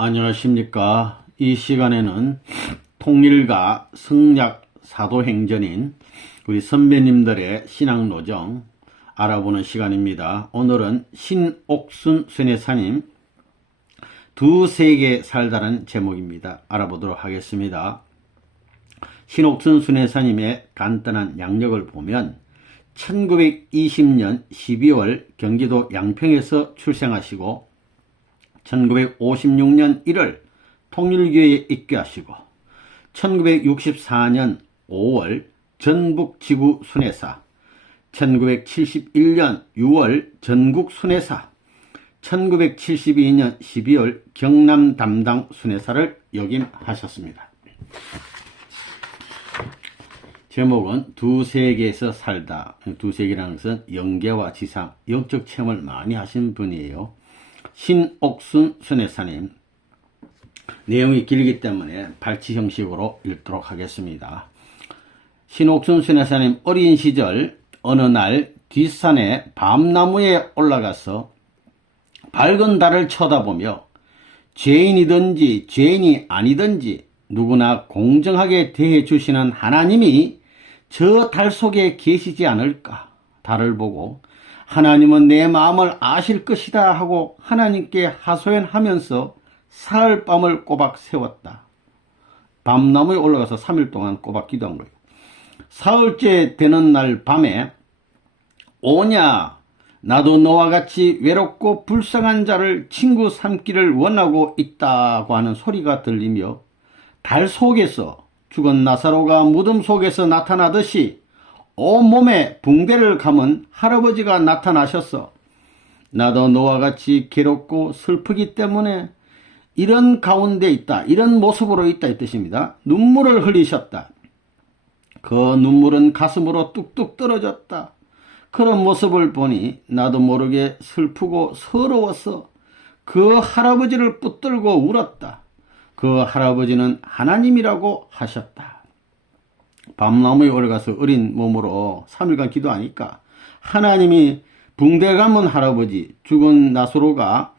안녕하십니까. 이 시간에는 통일가 성약 사도행전인 우리 선배님들의 신앙노정 알아보는 시간입니다. 오늘은 신옥순 순회사님 두세계 살다는 제목입니다. 알아보도록 하겠습니다. 신옥순 순회사님의 간단한 양력을 보면 1920년 12월 경기도 양평에서 출생하시고 1956년 1월 통일교회에 입교하시고 1964년 5월 전북지구 순회사, 1971년 6월 전국 순회사, 1972년 12월 경남 담당 순회사를 역임하셨습니다. 제목은 두세계에서 살다. 두세계라는 것은 영계와 지상, 영적 체험을 많이 하신 분이에요. 신옥순 순회사님. 내용이 길기 때문에 발치 형식으로 읽도록 하겠습니다. 신옥순 순회사님 어린 시절 어느 날 뒷산의 밤나무에 올라가서 밝은 달을 쳐다보며 죄인이든지 죄인이 아니든지 누구나 공정하게 대해 주시는 하나님이 저 달 속에 계시지 않을까. 달을 보고 하나님은 내 마음을 아실 것이다 하고 하나님께 하소연하면서 사흘 밤을 꼬박 세웠다. 밤나무에 올라가서 3일 동안 꼬박 기도한 거예요. 사흘째 되는 날 밤에 오냐, 나도 너와 같이 외롭고 불쌍한 자를 친구 삼기를 원하고 있다고 하는 소리가 들리며 달 속에서 죽은 나사로가 무덤 속에서 나타나듯이 온몸에 붕대를 감은 할아버지가 나타나셨어. 나도 너와 같이 괴롭고 슬프기 때문에 이런 가운데 있다. 이런 모습으로 있다 이 뜻입니다. 눈물을 흘리셨다. 그 눈물은 가슴으로 뚝뚝 떨어졌다. 그런 모습을 보니 나도 모르게 슬프고 서러워서 그 할아버지를 붙들고 울었다. 그 할아버지는 하나님이라고 하셨다. 밤나무에 올라가서 어린 몸으로 3일간 기도하니까 하나님이 붕대 감은 할아버지, 죽은 나사로가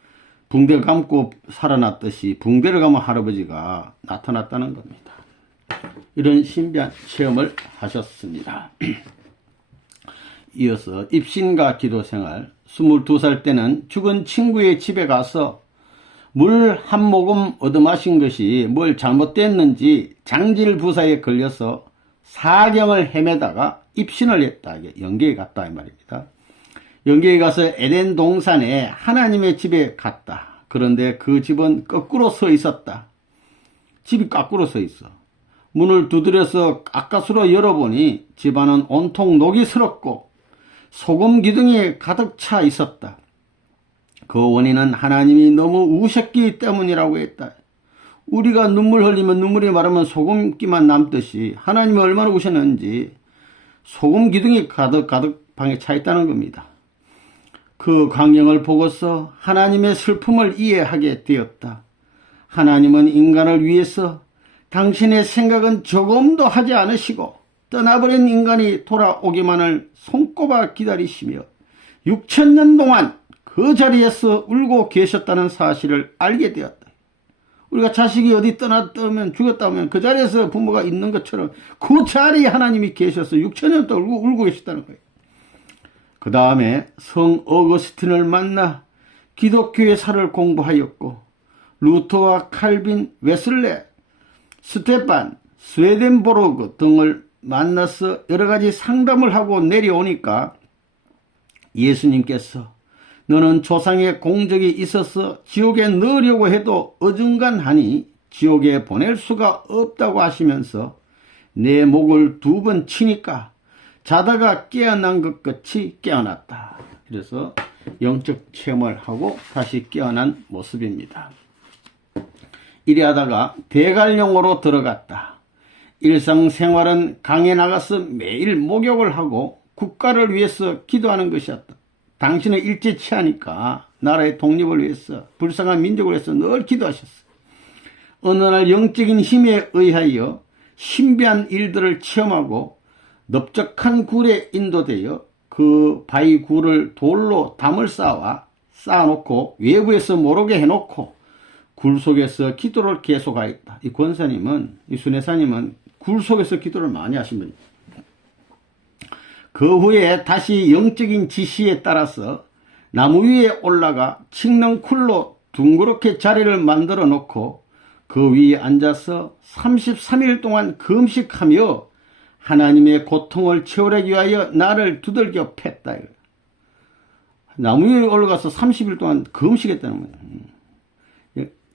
붕대 감고 살아났듯이 붕대를 감은 할아버지가 나타났다는 겁니다. 이런 신비한 체험을 하셨습니다. 이어서 입신과 기도생활. 22살 때는 죽은 친구의 집에 가서 물 한 모금 얻어마신 것이 뭘 잘못됐는지 장질부사에 걸려서 사경을 헤매다가 입신을 했다. 영계에 갔다 이 말입니다. 영계에 가서 에덴 동산에 하나님의 집에 갔다. 그런데 그 집은 거꾸로 서 있었다. 집이 거꾸로 서 있어. 문을 두드려서 가까스로 열어보니 집안은 온통 녹이스럽고 소금 기둥이 가득 차 있었다. 그 원인은 하나님이 너무 우셨기 때문이라고 했다. 우리가 눈물 흘리면 눈물이 마르면 소금기만 남듯이 하나님이 얼마나 우셨는지 소금 기둥이 가득 방에 차 있다는 겁니다. 그 광경을 보고서 하나님의 슬픔을 이해하게 되었다. 하나님은 인간을 위해서 당신의 생각은 조금도 하지 않으시고 떠나버린 인간이 돌아오기만을 손꼽아 기다리시며 6,000년 동안 그 자리에서 울고 계셨다는 사실을 알게 되었다. 우리가 자식이 어디 떠났다면 죽었다면 그 자리에서 부모가 있는 것처럼 그 자리에 하나님이 계셔서 6,000년 동안 울고 계셨다는 거예요. 그 다음에 성 어거스틴을 만나 기독교의 살을 공부하였고 루터와 칼빈, 웨슬레, 스테판, 스웨덴보르그 등을 만나서 여러가지 상담을 하고 내려오니까 예수님께서 너는 조상의 공적이 있어서 지옥에 넣으려고 해도 어중간하니 지옥에 보낼 수가 없다고 하시면서 내 목을 2번 치니까 자다가 깨어난 것 같이 깨어났다. 그래서 영적 체험을 하고 다시 깨어난 모습입니다. 이리 하다가 대관령으로 들어갔다. 일상생활은 강에 나가서 매일 목욕을 하고 국가를 위해서 기도하는 것이었다. 당신은 일제치하니까 나라의 독립을 위해서 불쌍한 민족을 위해서 늘 기도하셨어. 어느 날 영적인 힘에 의하여 신비한 일들을 체험하고 넓적한 굴에 인도되어 그 바위 굴을 돌로 담을 쌓아놓고 외부에서 모르게 해놓고 굴 속에서 기도를 계속하였다. 이 권사님은, 이 순회사님은 굴 속에서 기도를 많이 하신 분입니다. 그 후에 다시 영적인 지시에 따라서 나무 위에 올라가 칡렁쿨로 둥그렇게 자리를 만들어 놓고 그 위에 앉아서 33일 동안 금식하며 하나님의 고통을 채우기 위하여 나를 두들겨 팼다. 나무 위에 올라가서 30일 동안 금식했다는 거예요.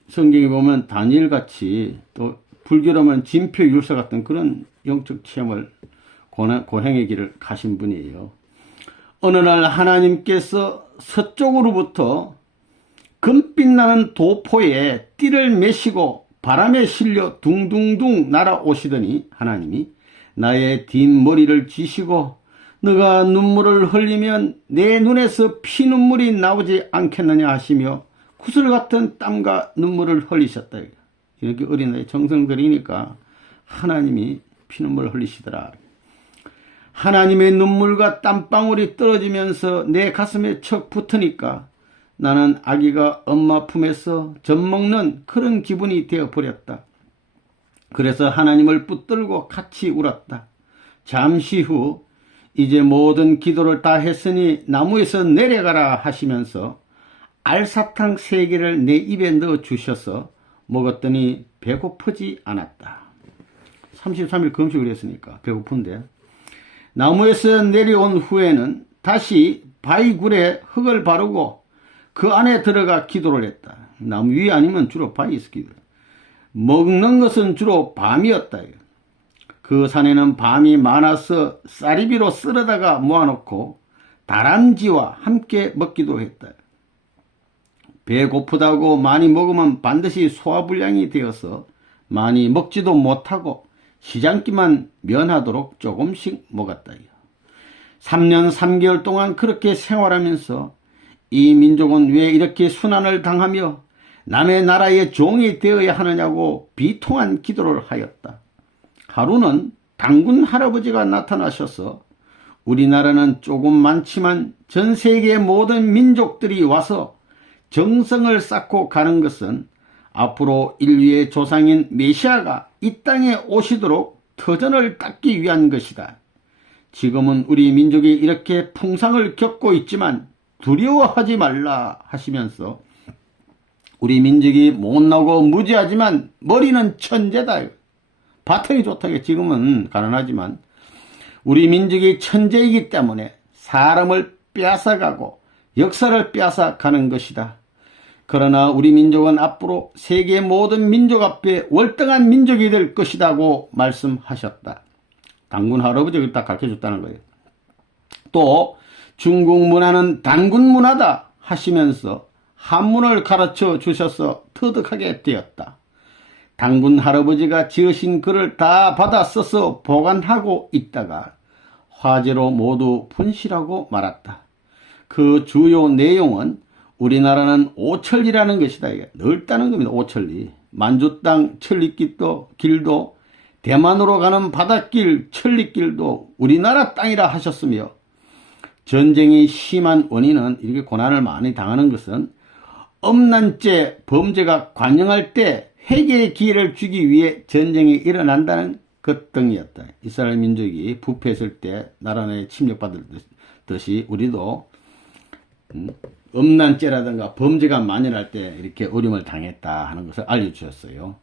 성경에 보면 다니엘같이 또 불교로면 진표율사 같은 그런 영적 체험을 고행의 길을 가신 분이에요. 어느 날 하나님께서 서쪽으로부터 금빛 나는 도포에 띠를 메시고 바람에 실려 둥둥둥 날아오시더니 하나님이 나의 뒷머리를 쥐시고 너가 눈물을 흘리면 내 눈에서 피눈물이 나오지 않겠느냐 하시며 구슬 같은 땀과 눈물을 흘리셨다. 이렇게 어린아이 정성 들이니까 하나님이 피눈물을 흘리시더라. 하나님의 눈물과 땀방울이 떨어지면서 내 가슴에 척 붙으니까 나는 아기가 엄마 품에서 젖먹는 그런 기분이 되어버렸다. 그래서 하나님을 붙들고 같이 울었다. 잠시 후 이제 모든 기도를 다 했으니 나무에서 내려가라 하시면서 알사탕 3개를 내 입에 넣어 주셔서 먹었더니 배고프지 않았다. 33일 금식을 했으니까 배고픈데 나무에서 내려온 후에는 다시 바위굴에 흙을 바르고 그 안에 들어가 기도를 했다. 나무 위 아니면 주로 바위 있었기도. 먹는 것은 주로 밤이었다. 그 산에는 밤이 많아서 쌀이비로 쓸어다가 모아놓고 다람쥐와 함께 먹기도 했다. 배고프다고 많이 먹으면 반드시 소화불량이 되어서 많이 먹지도 못하고 시장기만 면하도록 조금씩 먹었다. 3년 3개월 동안 그렇게 생활하면서 이 민족은 왜 이렇게 순환을 당하며 남의 나라의 종이 되어야 하느냐고 비통한 기도를 하였다. 하루는 당군 할아버지가 나타나셔서 우리나라는 조금 많지만 전 세계의 모든 민족들이 와서 정성을 쌓고 가는 것은 앞으로 인류의 조상인 메시아가 이 땅에 오시도록 터전을 닦기 위한 것이다. 지금은 우리 민족이 이렇게 풍상을 겪고 있지만 두려워하지 말라 하시면서 우리 민족이 못나고 무지하지만 머리는 천재다. 바탕이 좋다고 지금은 가난하지만 우리 민족이 천재이기 때문에 사람을 빼앗아가고 역사를 빼앗아가는 것이다. 그러나 우리 민족은 앞으로 세계 모든 민족 앞에 월등한 민족이 될 것이라고 말씀하셨다. 당군 할아버지가 딱 가르쳐줬다는 거예요. 또 중국 문화는 단군 문화다 하시면서 한문을 가르쳐 주셔서 터득하게 되었다. 당군 할아버지가 지으신 글을 다 받아 써서 보관하고 있다가 화재로 모두 분실하고 말았다. 그 주요 내용은 우리나라는 오천리라는 것이다. 이게 넓다는 겁니다. 오천리. 만주 땅 천리길도 길도 대만으로 가는 바닷길 천리길도 우리나라 땅이라 하셨으며 전쟁이 심한 원인은 이렇게 고난을 많이 당하는 것은 엄난죄 범죄가 관영할 때 회개의 기회를 주기 위해 전쟁이 일어난다는 것 등이었다. 이스라엘 민족이 부패했을 때 나라에 침략받았듯이 우리도 엄난죄라든가 범죄가 만연할 때 이렇게 어려움을 당했다 하는 것을 알려주셨어요.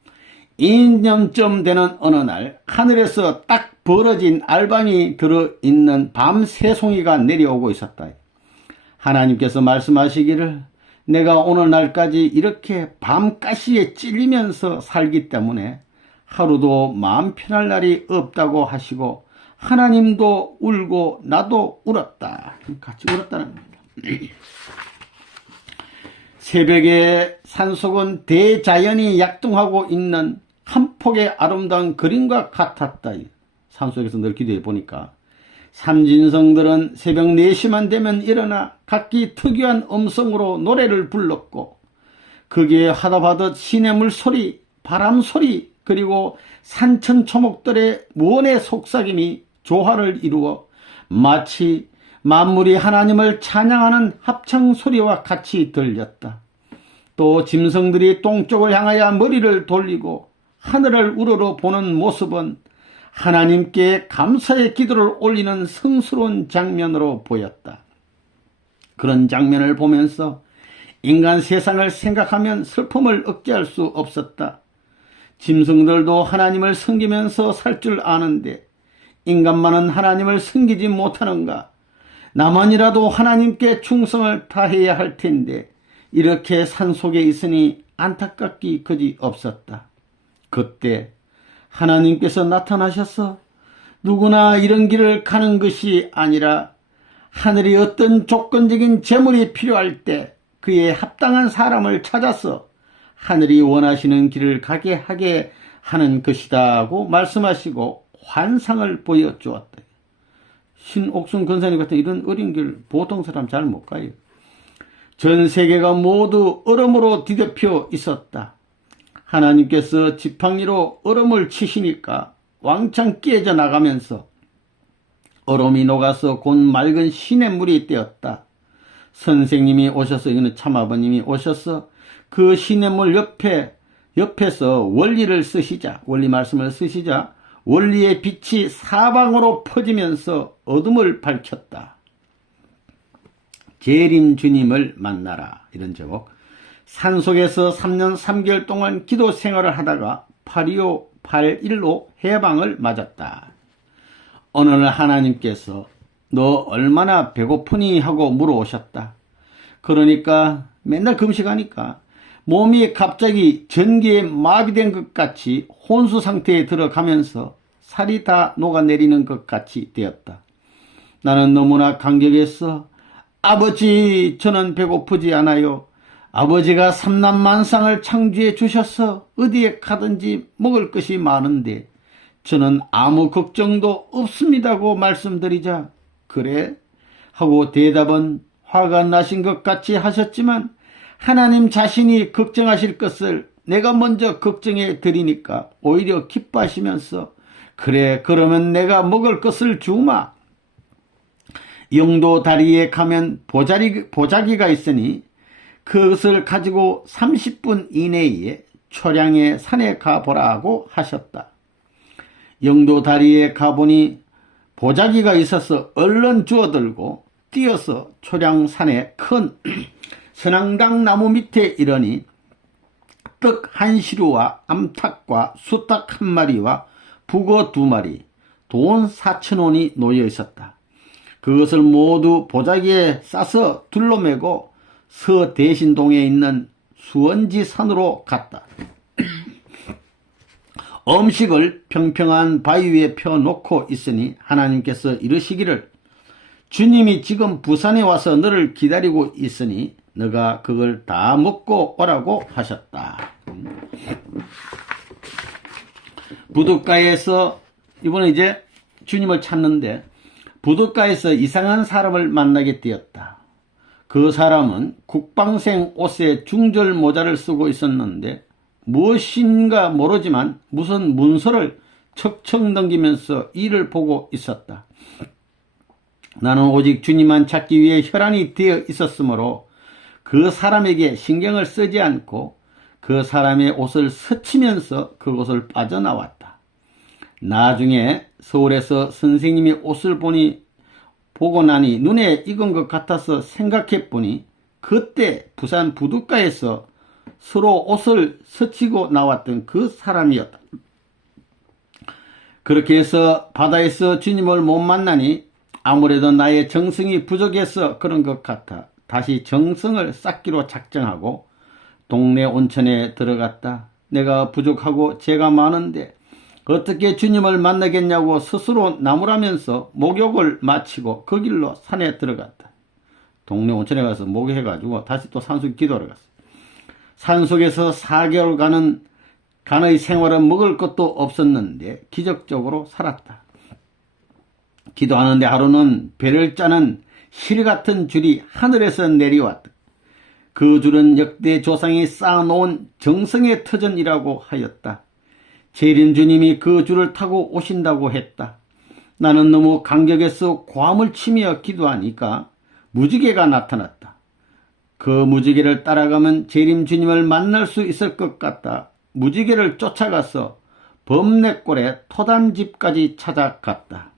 인념쯤 되는 어느 날 하늘에서 딱 벌어진 알밤이 들어있는 밤 새송이가 내려오고 있었다. 하나님께서 말씀하시기를 내가 오늘날까지 이렇게 밤가시에 찔리면서 살기 때문에 하루도 마음 편할 날이 없다고 하시고 하나님도 울고 나도 울었다. 같이 울었다는 겁니다. 새벽에 산속은 대자연이 약동하고 있는 한 폭의 아름다운 그림과 같았다. 산속에서 늘 기도해 보니까 삼진성들은 새벽 4시만 되면 일어나 각기 특유한 음성으로 노래를 불렀고 거기에 화답하듯 시냇물 소리, 바람 소리 그리고 산천초목들의 무언의 속삭임이 조화를 이루어 마치 만물이 하나님을 찬양하는 합창 소리와 같이 들렸다. 또 짐승들이 동쪽을 향하여 머리를 돌리고 하늘을 우러러 보는 모습은 하나님께 감사의 기도를 올리는 성스러운 장면으로 보였다. 그런 장면을 보면서 인간 세상을 생각하면 슬픔을 억제할 수 없었다. 짐승들도 하나님을 섬기면서 살 줄 아는데 인간만은 하나님을 섬기지 못하는가? 나만이라도 하나님께 충성을 다해야 할 텐데 이렇게 산속에 있으니 안타깝기 그지 없었다. 그때 하나님께서 나타나셔서 누구나 이런 길을 가는 것이 아니라 하늘이 어떤 조건적인 재물이 필요할 때 그에 합당한 사람을 찾아서 하늘이 원하시는 길을 가게 하게 하는 것이다 하고 말씀하시고 환상을 보여주었다. 신옥순 권사님 같은 이런 어린 길 보통 사람 잘 못 가요. 전 세계가 모두 얼음으로 뒤덮여 있었다. 하나님께서 지팡이로 얼음을 치시니까 왕창 깨져 나가면서 얼음이 녹아서 곧 맑은 시냇물이 되었다. 선생님이 오셔서, 이거는 참아버님이 오셔서 그 시냇물 옆에서 원리를 쓰시자, 원리 말씀을 쓰시자 원리의 빛이 사방으로 퍼지면서 어둠을 밝혔다. 재림 주님을 만나라, 이런 제목. 산속에서 3년 3개월 동안 기도 생활을 하다가 8.15 해방을 맞았다. 어느 날 하나님께서 너 얼마나 배고프니 하고 물어오셨다. 그러니까 맨날 금식하니까 몸이 갑자기 전기에 마비된 것 같이 혼수 상태에 들어가면서 살이 다 녹아내리는 것 같이 되었다. 나는 너무나 감격했어. 아버지, 저는 배고프지 않아요. 아버지가 삼남만상을 창조해 주셔서 어디에 가든지 먹을 것이 많은데 저는 아무 걱정도 없습니다고 말씀드리자 그래? 하고 대답은 화가 나신 것 같이 하셨지만 하나님 자신이 걱정하실 것을 내가 먼저 걱정해 드리니까 오히려 기뻐하시면서 그래, 그러면 내가 먹을 것을 주마. 영도 다리에 가면 보자기가 있으니 그것을 가지고 30분 이내에 초량의 산에 가보라 하고 하셨다. 영도 다리에 가보니 보자기가 있어서 얼른 주워들고 뛰어서 초량산의 큰 선앙당 나무 밑에 이르니 떡 한 시루와 암탉과 수탉 한 마리와 북어 2마리, 돈 4,000원이 놓여 있었다. 그것을 모두 보자기에 싸서 둘러매고 서대신동에 있는 수원지 산으로 갔다. 음식을 평평한 바위 위에 펴놓고 있으니 하나님께서 이르시기를 주님이 지금 부산에 와서 너를 기다리고 있으니 너가 그걸 다 먹고 오라고 하셨다. 부둣가에서 이번에 이제 주님을 찾는데 부둣가에서 이상한 사람을 만나게 되었다. 그 사람은 국방생 옷에 중절 모자를 쓰고 있었는데 무엇인가 모르지만 무슨 문서를 척척 넘기면서 이를 보고 있었다. 나는 오직 주님만 찾기 위해 혈안이 되어 있었으므로 그 사람에게 신경을 쓰지 않고 그 사람의 옷을 스치면서 그곳을 빠져나왔다. 나중에 서울에서 선생님이 옷을 보고 나니 눈에 익은 것 같아서 생각해 보니 그때 부산 부둣가에서 서로 옷을 스치고 나왔던 그 사람이었다. 그렇게 해서 바다에서 주님을 못 만나니 아무래도 나의 정성이 부족해서 그런 것 같아 다시 정성을 쌓기로 작정하고 동네 온천에 들어갔다. 내가 부족하고 죄가 많은데 어떻게 주님을 만나겠냐고 스스로 나무라면서 목욕을 마치고 그 길로 산에 들어갔다. 동네 온천에 가서 목욕해가지고 다시 또 산속 기도를 갔어. 산속에서 4개월간은 간의 생활은 먹을 것도 없었는데 기적적으로 살았다. 기도하는데 하루는 배를 짜는 실 같은 줄이 하늘에서 내려왔다. 그 줄은 역대 조상이 쌓아놓은 정성의 터전이라고 하였다. 재림 주님이 그 줄을 타고 오신다고 했다. 나는 너무 감격해서 고함을 치며 기도하니까 무지개가 나타났다. 그 무지개를 따라가면 재림 주님을 만날 수 있을 것 같다. 무지개를 쫓아가서 범내골의 토담집까지 찾아갔다.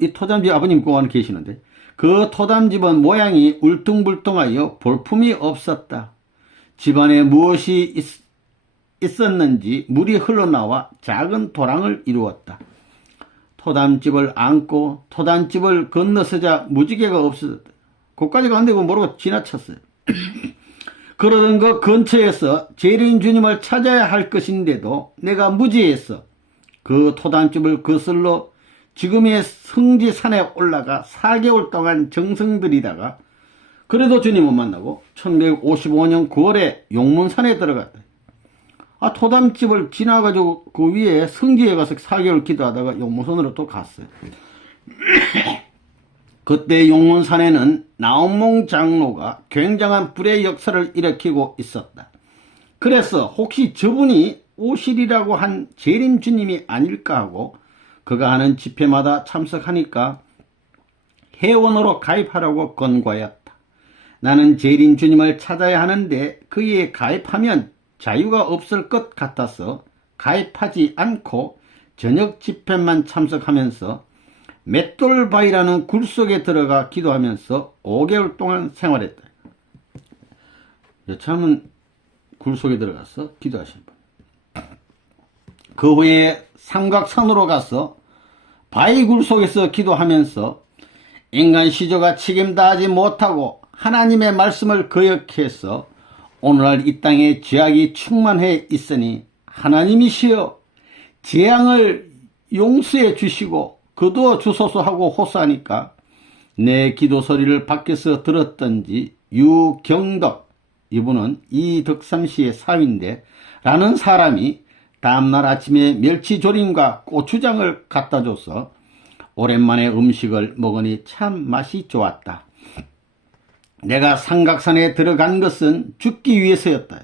이 토담집 아버님 공안 계시는데 그 토담집은 모양이 울퉁불퉁하여 볼품이 없었다. 집안에 무엇이 있었는지 물이 흘러나와 작은 도랑을 이루었다. 토담집을 안고 토담집을 건너서자 무지개가 없어졌다. 거기까지 간다고 모르고 지나쳤어요. 그러던 그 근처에서 재림 주님을 찾아야 할 것인데도 내가 무지해서 그 토담집을 거슬러 지금의 성지산에 올라가 4개월 동안 정성들이다가 그래도 주님을 만나고 1155년 9월에 용문산에 들어갔다. 토담집을 지나가지고 그 위에 성지에 가서 4개월 기도하다가 용문산으로 또 갔어요. 그때 용문산에는 나온몽 장로가 굉장한 불의 역사를 일으키고 있었다. 그래서 혹시 저분이 오실이라고 한 재림 주님이 아닐까 하고 그가 하는 집회마다 참석하니까 회원으로 가입하라고 권고하였다. 나는 재림 주님을 찾아야 하는데 그에 가입하면 자유가 없을 것 같아서 가입하지 않고 저녁 집회만 참석하면서 맷돌바위라는 굴 속에 들어가 기도하면서 5개월 동안 생활했다. 여참은 굴 속에 들어가서 기도하신 분. 그 후에 삼각산으로 가서 바위굴 속에서 기도하면서 인간 시조가 책임 다하지 못하고 하나님의 말씀을 거역해서 오늘날 이 땅에 죄악이 충만해 있으니 하나님이시여 재앙을 용서해 주시고 거두어 주소서 하고 호소하니까 내 기도 소리를 밖에서 들었던지 유경덕, 이분은 이덕삼씨의 사위인데 라는 사람이 다음날 아침에 멸치조림과 고추장을 갖다 줘서 오랜만에 음식을 먹으니 참 맛이 좋았다. 내가 삼각산에 들어간 것은 죽기 위해서였다.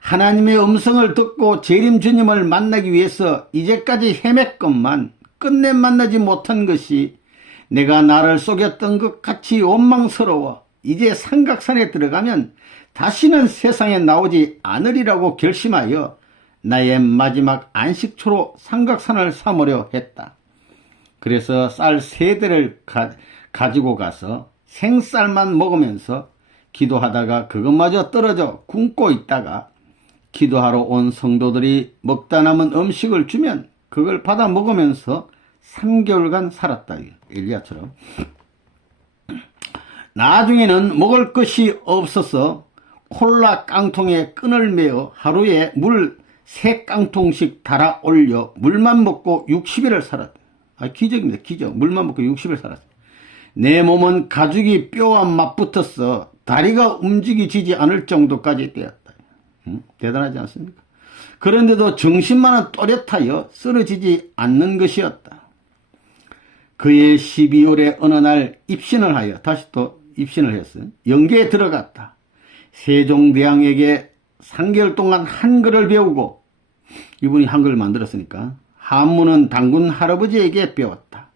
하나님의 음성을 듣고 재림 주님을 만나기 위해서 이제까지 헤맸건만 끝내 만나지 못한 것이 내가 나를 속였던 것 같이 원망스러워 이제 삼각산에 들어가면 다시는 세상에 나오지 않으리라고 결심하여 나의 마지막 안식초로 삼각산을 삼으려 했다. 그래서 쌀 3대를 가지고 가서 생쌀만 먹으면서 기도하다가 그것마저 떨어져 굶고 있다가 기도하러 온 성도들이 먹다 남은 음식을 주면 그걸 받아 먹으면서 3개월간 살았다. 엘리야처럼. 나중에는 먹을 것이 없어서 콜라 깡통에 끈을 매어 하루에 물 3깡통씩 달아 올려 물만 먹고 60일을 살았다. 기적입니다. 기적. 물만 먹고 60일 살았다. 내 몸은 가죽이 뼈와 맞붙어서 다리가 움직이지 않을 정도까지 되었다. 대단하지 않습니까? 그런데도 정신만은 또렷하여 쓰러지지 않는 것이었다. 그의 12월의 어느 날 입신을 하여 다시 또 입신을 했어요. 영계에 들어갔다. 세종대왕에게 3개월 동안 한글을 배우고 이분이 한글을 만들었으니까 한문은 당군 할아버지에게 배웠다.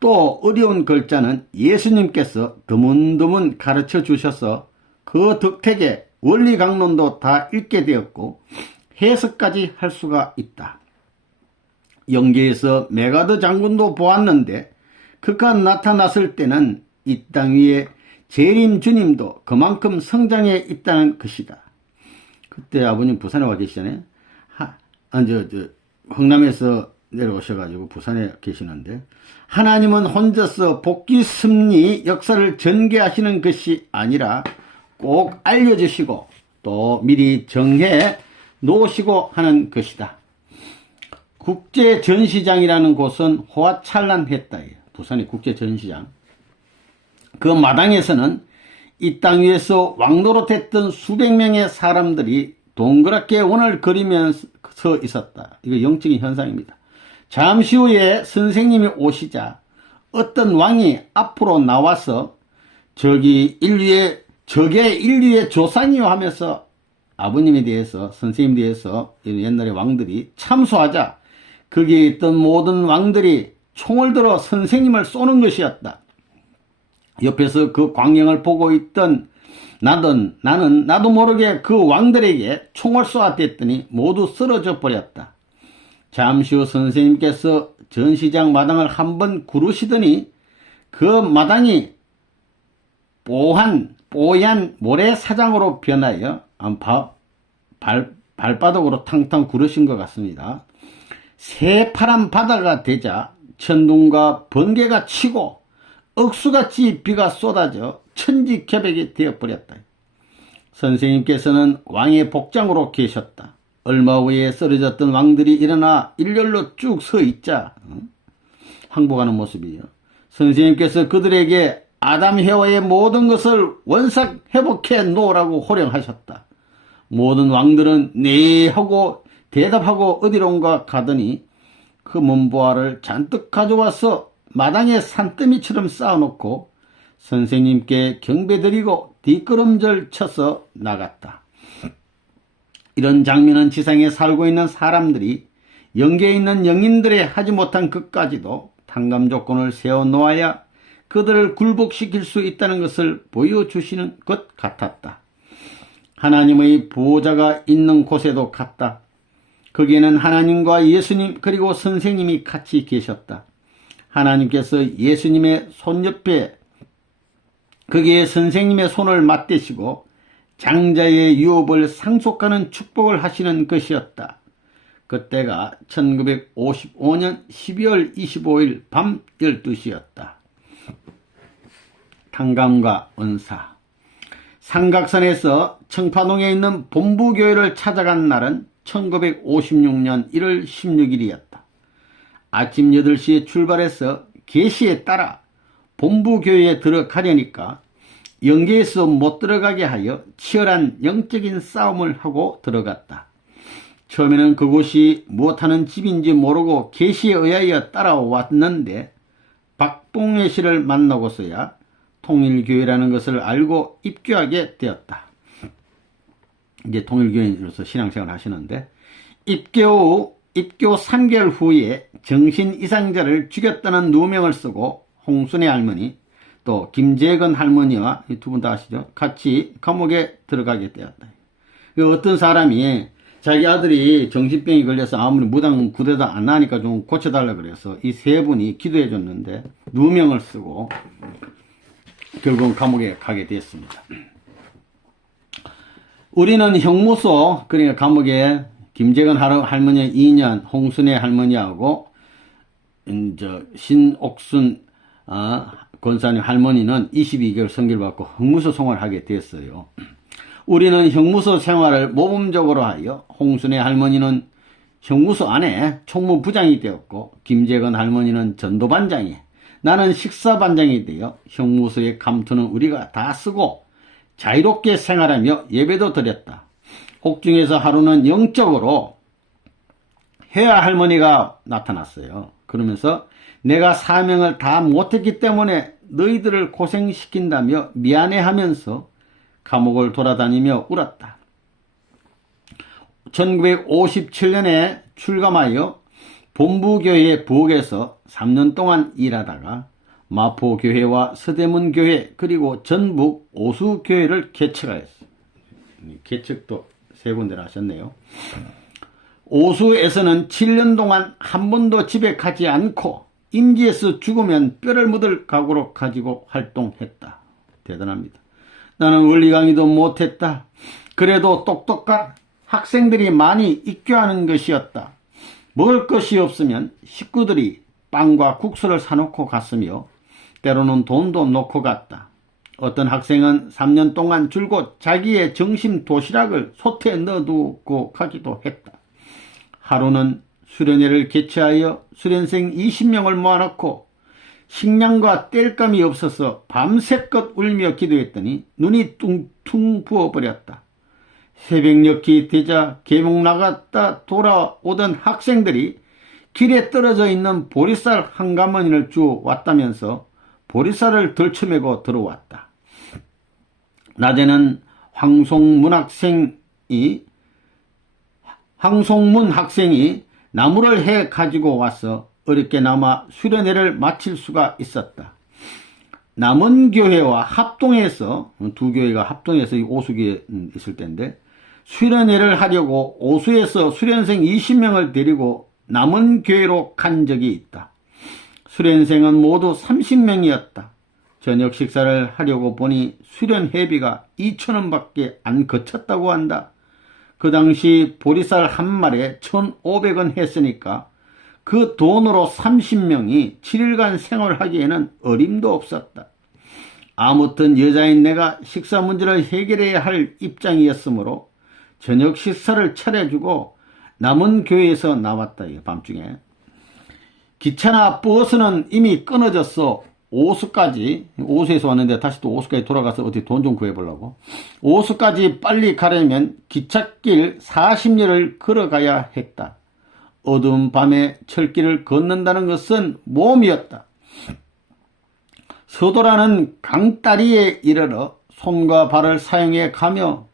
또 어려운 글자는 예수님께서 드문드문 가르쳐 주셔서 그 덕택에 원리강론도 다 읽게 되었고 해석까지 할 수가 있다. 영계에서 메가드 장군도 보았는데 그가 나타났을 때는 이 땅 위에 재림 주님도 그만큼 성장해 있다는 것이다. 그때 아버님 부산에 와 계시잖아요. 흥남에서 내려오셔가지고 부산에 계시는데 하나님은 혼자서 복귀 승리 역사를 전개하시는 것이 아니라 꼭 알려주시고 또 미리 정해 놓으시고 하는 것이다. 국제전시장이라는 곳은 호화찬란했다. 부산의 국제전시장. 그 마당에서는 이 땅 위에서 왕노릇했던 수백 명의 사람들이 동그랗게 원을 그리면서 있었다. 이거 영적인 현상입니다. 잠시 후에 선생님이 오시자 어떤 왕이 앞으로 나와서 저게 인류의 조상이요 하면서 아버님에 대해서 선생님에 대해서 옛날에 왕들이 참소하자 거기에 있던 모든 왕들이 총을 들어 선생님을 쏘는 것이었다. 옆에서 그 광경을 보고 있던 나는 나도 모르게 그 왕들에게 총을 쏘아댔더니 모두 쓰러져 버렸다. 잠시 후 선생님께서 전시장 마당을 한번 구르시더니 그 마당이 뽀얀 모래사장으로 변하여 발바닥으로 탕탕 구르신 것 같습니다. 새파란 바다가 되자 천둥과 번개가 치고 억수같이 비가 쏟아져 천지개벽이 되어버렸다. 선생님께서는 왕의 복장으로 계셨다. 얼마 후에 쓰러졌던 왕들이 일어나 일렬로 쭉 서 있자 항복하는 모습이요. 선생님께서 그들에게 아담 해와의 모든 것을 원삭 회복해 놓으라고 호령하셨다. 모든 왕들은 네 하고 대답하고 어디론가 가더니 그 문보화를 잔뜩 가져와서 마당에 산더미처럼 쌓아놓고 선생님께 경배드리고 뒷걸음질 쳐서 나갔다. 이런 장면은 지상에 살고 있는 사람들이 영계에 있는 영인들의 하지 못한 것까지도 탕감 조건을 세워놓아야 그들을 굴복시킬 수 있다는 것을 보여주시는 것 같았다. 하나님의 보호자가 있는 곳에도 갔다. 거기에는 하나님과 예수님 그리고 선생님이 같이 계셨다. 하나님께서 예수님의 손 옆에 거기에 선생님의 손을 맞대시고 장자의 유업을 상속하는 축복을 하시는 것이었다. 그때가 1955년 12월 25일 밤 12시였다. 탕감과 은사. 삼각산에서 청파동에 있는 본부교회를 찾아간 날은 1956년 1월 16일이었다. 아침 8시에 출발해서 계시에 따라 본부교회에 들어가려니까 영계에서 못 들어가게 하여 치열한 영적인 싸움을 하고 들어갔다. 처음에는 그곳이 무엇하는 집인지 모르고 계시에 의하여 따라왔는데 박봉회 씨를 만나고서야 통일교회라는 것을 알고 입교하게 되었다. 이제 통일교인으로서 신앙생활을 하시는데 입교 3개월 후에 정신 이상자를 죽였다는 누명을 쓰고 홍순애 할머니 또 김재건 할머니와 이 두 분 다 아시죠? 같이 감옥에 들어가게 되었다. 어떤 사람이 자기 아들이 정신병이 걸려서 아무리 무당 구대도 안 나니까 좀 고쳐달라 그래서 이 세 분이 기도해 줬는데 누명을 쓰고 결국은 감옥에 가게 됐습니다. 우리는 형무소, 그러니까 감옥에 김재건 할머니 2년, 홍순애 할머니하고 신옥순 권사님 할머니는 22개월 성기를 받고 형무소 생활을 하게 됐어요. 우리는 형무소 생활을 모범적으로 하여 홍순애 할머니는 형무소 안에 총무부장이 되었고 김재건 할머니는 전도반장이, 나는 식사반장이 되어 형무소의 감투는 우리가 다 쓰고 자유롭게 생활하며 예배도 드렸다. 옥중에서 하루는 영적으로 혜아 할머니가 나타났어요. 그러면서 내가 사명을 다 못했기 때문에 너희들을 고생시킨다며 미안해하면서 감옥을 돌아다니며 울었다. 1957년에 출감하여 본부교회 부엌에서 3년 동안 일하다가 마포교회와 서대문교회 그리고 전북 오수교회를 개척하였어요. 개척도 세 군데나 하셨네요. 오수에서는 7년 동안 한 번도 집에 가지 않고 임지에서 죽으면 뼈를 묻을 각오로 가지고 활동했다. 대단합니다. 나는 원리 강의도 못했다. 그래도 똑똑한 학생들이 많이 입교하는 것이었다. 먹을 것이 없으면 식구들이 빵과 국수를 사놓고 갔으며 때로는 돈도 놓고 갔다. 어떤 학생은 3년 동안 줄곧 자기의 점심 도시락을 솥에 넣어두고 가기도 했다. 하루는 수련회를 개최하여 수련생 20명을 모아놓고 식량과 땔감이 없어서 밤새껏 울며 기도했더니 눈이 퉁퉁 부어버렸다. 새벽녘이 되자 계곡 나갔다 돌아오던 학생들이 길에 떨어져 있는 보리쌀 한 가마니를 주워 왔다면서 보리쌀을 덜쳐매고 들어왔다. 낮에는 황송문 학생이 나무를 해 가지고 와서 어렵게나마 수련회를 마칠 수가 있었다. 남은 교회와 합동해서, 두 교회가 합동해서 이 오수기에 있을 때인데, 수련회를 하려고 오수에서 수련생 20명을 데리고 남은 교회로 간 적이 있다. 수련생은 모두 30명이었다. 저녁 식사를 하려고 보니 수련회비가 2,000원밖에 안 거쳤다고 한다. 그 당시 보리쌀 한 마리에 1,500원 했으니까 그 돈으로 30명이 7일간 생활하기에는 어림도 없었다. 아무튼 여자인 내가 식사 문제를 해결해야 할 입장이었으므로 저녁 식사를 차려주고 남은 교회에서 나왔다. 밤중에. 기차나 버스는 이미 끊어졌어. 오수에서 왔는데 다시 또 오수까지 돌아가서 어디 돈 좀 구해보려고. 오수까지 빨리 가려면 기찻길 40리를 걸어가야 했다. 어두운 밤에 철길을 걷는다는 것은 모험이었다. 서도라는 강다리에 이르러 손과 발을 사용해 가며,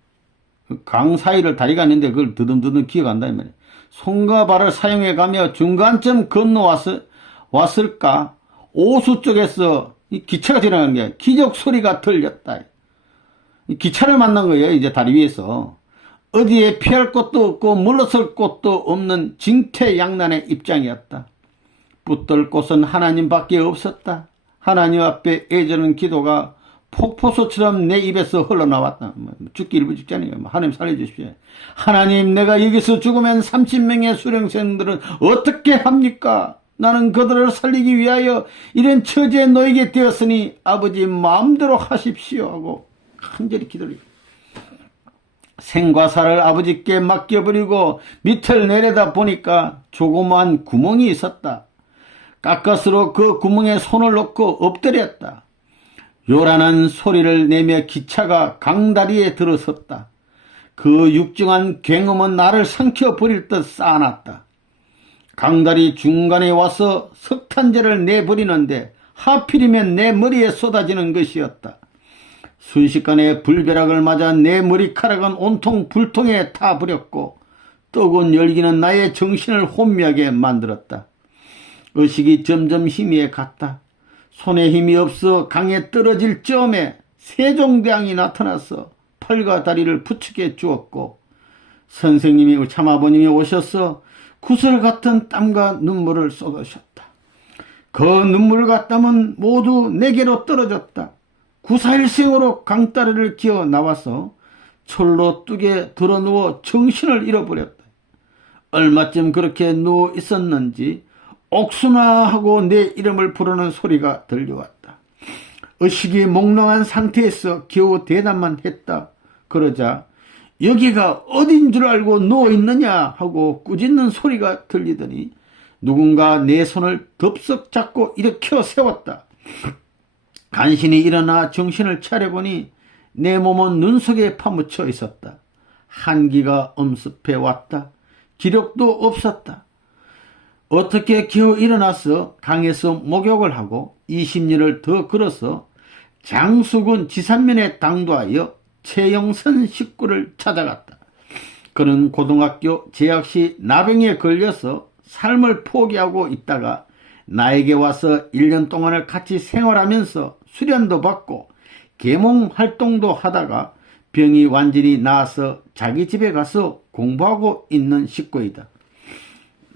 강 사이를 다리가 있는데 그걸 드듬드듬 기어간다 이 말이야. 손과 발을 사용해 가며 중간쯤 건너왔을까 오수 쪽에서 이 기차가 지나가는 게 기적 소리가 들렸다. 기차를 만난 거예요. 이제 다리 위에서. 어디에 피할 곳도 없고 물러설 곳도 없는 징태양난의 입장이었다. 붙들 곳은 하나님밖에 없었다. 하나님 앞에 애저는 기도가 폭포수처럼 내 입에서 흘러나왔다. 죽기 일부 직전이에요. 하나님 살려주십시오. 하나님, 내가 여기서 죽으면 30명의 수령생들은 어떻게 합니까? 나는 그들을 살리기 위하여 이런 처지에 놓이게 되었으니 아버지 마음대로 하십시오 하고 간절히 기도를. 생과 사를 아버지께 맡겨버리고 밑을 내려다 보니까 조그마한 구멍이 있었다. 가까스로 그 구멍에 손을 넣고 엎드렸다. 요란한 소리를 내며 기차가 강다리에 들어섰다. 그 육중한 굉음은 나를 삼켜버릴 듯 쌓아놨다. 강다리 중간에 와서 석탄재를 내버리는데 하필이면 내 머리에 쏟아지는 것이었다. 순식간에 불벼락을 맞아 내 머리카락은 온통 불통에 타버렸고 뜨거운 열기는 나의 정신을 혼미하게 만들었다. 의식이 점점 희미해 갔다. 손에 힘이 없어 강에 떨어질 즈음에 세종대왕이 나타나서 팔과 다리를 부축해 주었고 선생님이 참아버님이 오셔서 구슬 같은 땀과 눈물을 쏟으셨다. 그 눈물과 땀은 모두 내게로 떨어졌다. 구사일생으로 강다리를 기어 나와서 철로 뚝에 드러누워 정신을 잃어버렸다. 얼마쯤 그렇게 누워 있었는지 옥순아 하고 내 이름을 부르는 소리가 들려왔다. 의식이 몽롱한 상태에서 겨우 대답만 했다. 그러자 여기가 어딘 줄 알고 누워있느냐 하고 꾸짖는 소리가 들리더니 누군가 내 손을 덥석 잡고 일으켜 세웠다. 간신히 일어나 정신을 차려보니 내 몸은 눈 속에 파묻혀 있었다. 한기가 엄습해 왔다. 기력도 없었다. 어떻게 겨우 일어나서 강에서 목욕을 하고 20리를 더 걸어서 장수군 지산면에 당도하여 최영선 식구를 찾아갔다. 그는 고등학교 재학 시 나병에 걸려서 삶을 포기하고 있다가 나에게 와서 1년 동안을 같이 생활하면서 수련도 받고 계몽 활동도 하다가 병이 완전히 나아서 자기 집에 가서 공부하고 있는 식구이다.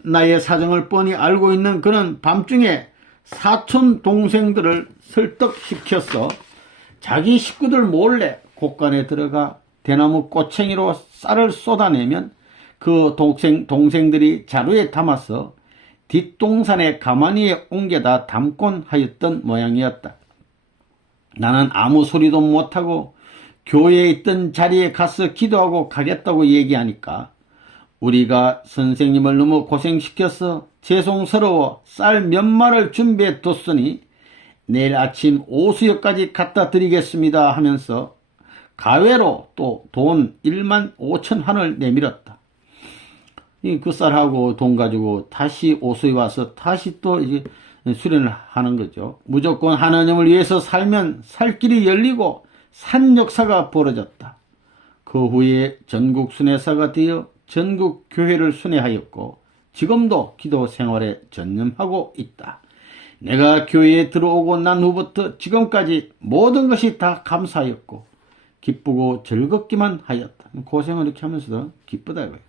나의 사정을 뻔히 알고 있는 그는 밤중에 사촌 동생들을 설득시켜서 자기 식구들 몰래 곳간에 들어가 대나무 꼬챙이로 쌀을 쏟아내면 그 동생들이 자루에 담아서 뒷동산의 가마니에 옮겨다 담곤 하였던 모양이었다. 나는 아무 소리도 못하고 교회에 있던 자리에 가서 기도하고 가겠다고 얘기하니까 우리가 선생님을 너무 고생시켜서 죄송스러워 쌀 몇 마를 준비해 뒀으니 내일 아침 오수역까지 갖다 드리겠습니다 하면서 가외로 또 돈 15,000한을 내밀었다. 그 쌀하고 돈 가지고 다시 오수에 와서 다시 또 이제 수련을 하는 거죠. 무조건 하나님을 위해서 살면 살 길이 열리고 산 역사가 벌어졌다. 그 후에 전국 순회사가 되어 전국 교회를 순회하였고 지금도 기도 생활에 전념하고 있다. 내가 교회에 들어오고 난 후부터 지금까지 모든 것이 다 감사였고 기쁘고 즐겁기만 하였다. 고생을 이렇게 하면서도 기쁘다 이거예요.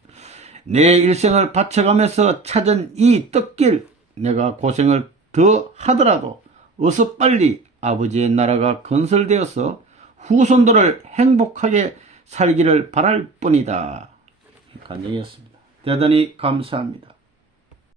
내 일생을 바쳐가면서 찾은 이 떡길, 내가 고생을 더 하더라도 어서 빨리 아버지의 나라가 건설되어서 후손들을 행복하게 살기를 바랄 뿐이다. 간증이었습니다. 대단히 감사합니다.